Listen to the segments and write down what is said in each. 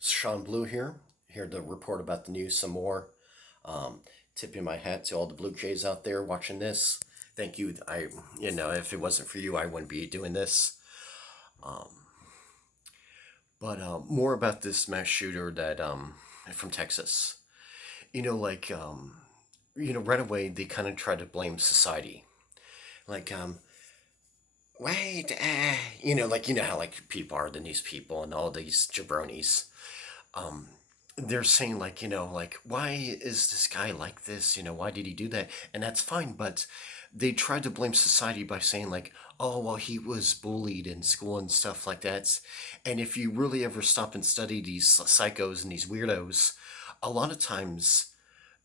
Shaun Blue here to report about the news some more. Um, Tipping my hat to all the Blue Jays out there watching this. Thank you. If it wasn't for you, I wouldn't be doing this. Um, but more about this mass shooter that from Texas. You know, like right away they kind of try to blame society. Like, wait, how like people are the news people and all these jabronis. Um, they're saying like why is this guy like this, why did he do that, and that's fine, but they tried to blame society by saying like, oh well, he was bullied in school and stuff like that. And if you really ever stop and study these psychos and these weirdos, a lot of times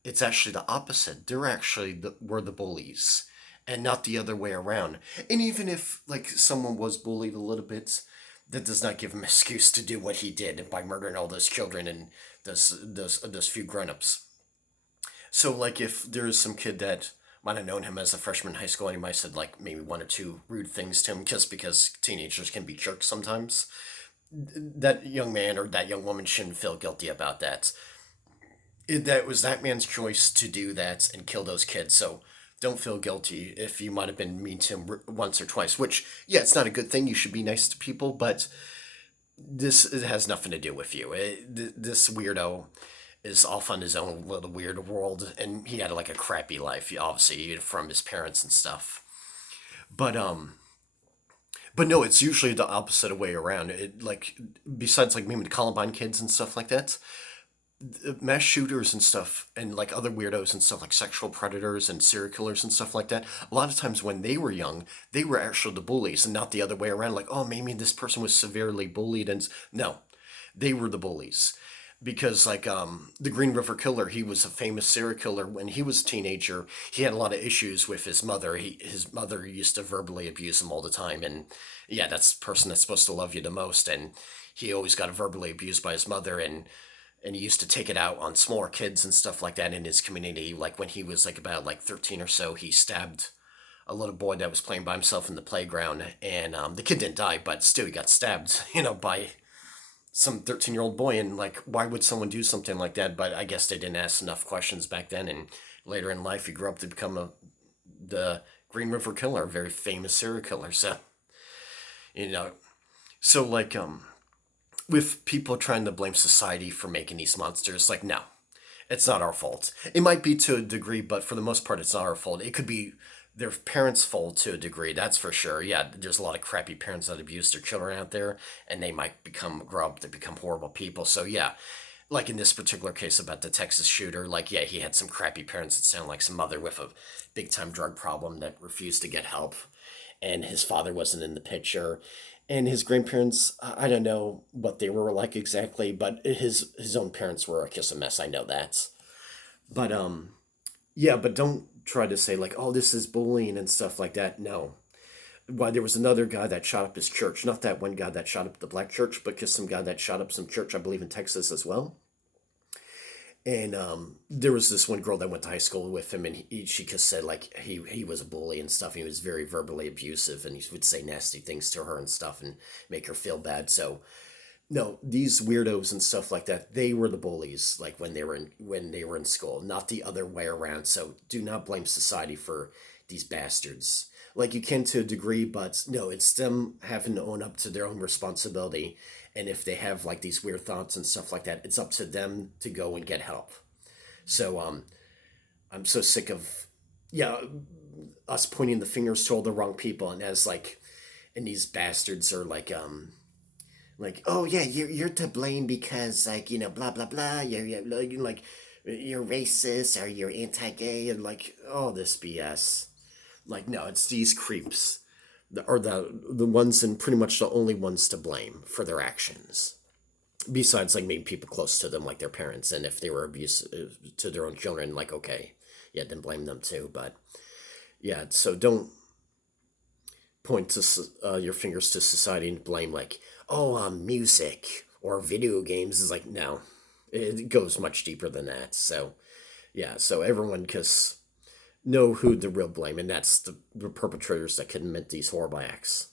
it's actually the opposite. They're actually were the bullies and not the other way around. And even if like someone was bullied a little bit, that does not give him an excuse to do what he did by murdering all those children and those few grown-ups. So like if there's some kid that might have known him as a freshman in high school and he might have said like maybe one or two rude things to him just because teenagers can be jerks sometimes, that young man or that young woman shouldn't feel guilty about that. That was that man's choice to do that and kill those kids. So don't feel guilty if you might have been mean to him once or twice. Which, yeah, it's not a good thing. You should be nice to people, but this it has nothing to do with you. This weirdo is off on his own little weird world, and he had like a crappy life, obviously from his parents and stuff. But but no, it's usually the opposite way around. It like besides like maybe the Columbine kids and stuff like that, mass shooters and stuff and like other weirdos and stuff like sexual predators and serial killers and stuff like that, a lot of times when they were young they were actually the bullies and not the other way around, like oh maybe this person was severely bullied, and no, they were the bullies. Because like the Green River Killer, he was a famous serial killer. When he was a teenager he had a lot of issues with his mother. His mother used to verbally abuse him all the time, and yeah, that's the person that's supposed to love you the most, and he always got verbally abused by his mother, and he used to take it out on smaller kids and stuff like that in his community. Like when he was like about like 13 or so, he stabbed a little boy that was playing by himself in the playground, and the kid didn't die, but still he got stabbed, by some 13-year-old boy. And like, why would someone do something like that? But I guess they didn't ask enough questions back then, and later in life he grew up to become the Green River Killer, a very famous serial killer. So you know, so like with people trying to blame society for making these monsters, like, no, it's not our fault. It might be to a degree, but for the most part, it's not our fault. It could be their parents' fault to a degree, that's for sure. Yeah, there's a lot of crappy parents that abuse their children out there, and they might grow up to become horrible people. So yeah, like in this particular case about the Texas shooter, like yeah, he had some crappy parents that sound like some mother with a big time drug problem that refused to get help, and his father wasn't in the picture, and his grandparents, I don't know what they were like exactly, but his own parents were just a mess. I know that, but yeah, but don't try to say like, oh, this is bullying and stuff like that. No, why there was another guy that shot up his church, not that one guy that shot up the black church, but just some guy that shot up some church, I believe in Texas as well. And there was this one girl that went to high school with him, and she just said like he was a bully and stuff. He was very verbally abusive, and he would say nasty things to her and stuff, and make her feel bad. So no, these weirdos and stuff like that, they were the bullies. Like when they were in school, not the other way around. So do not blame society for these bastards. Like you can to a degree, but no, it's them having to own up to their own responsibility. And if they have like these weird thoughts and stuff like that, it's up to them to go and get help. So I'm so sick of, yeah, us pointing the fingers to all the wrong people, and as like, and these bastards are like, oh yeah, you're to blame because like blah blah blah, you're racist or you're anti-gay, and like all this BS. Like no, it's these creeps that are the ones, and pretty much the only ones to blame for their actions. Besides like maybe people close to them like their parents, and if they were abusive to their own children, like okay, yeah, then blame them too. But yeah, so don't point to your fingers to society and blame like, oh, music or video games is like, no, it goes much deeper than that. So yeah, so everyone just know who the real blame, and that's the perpetrators that commit these horrible acts.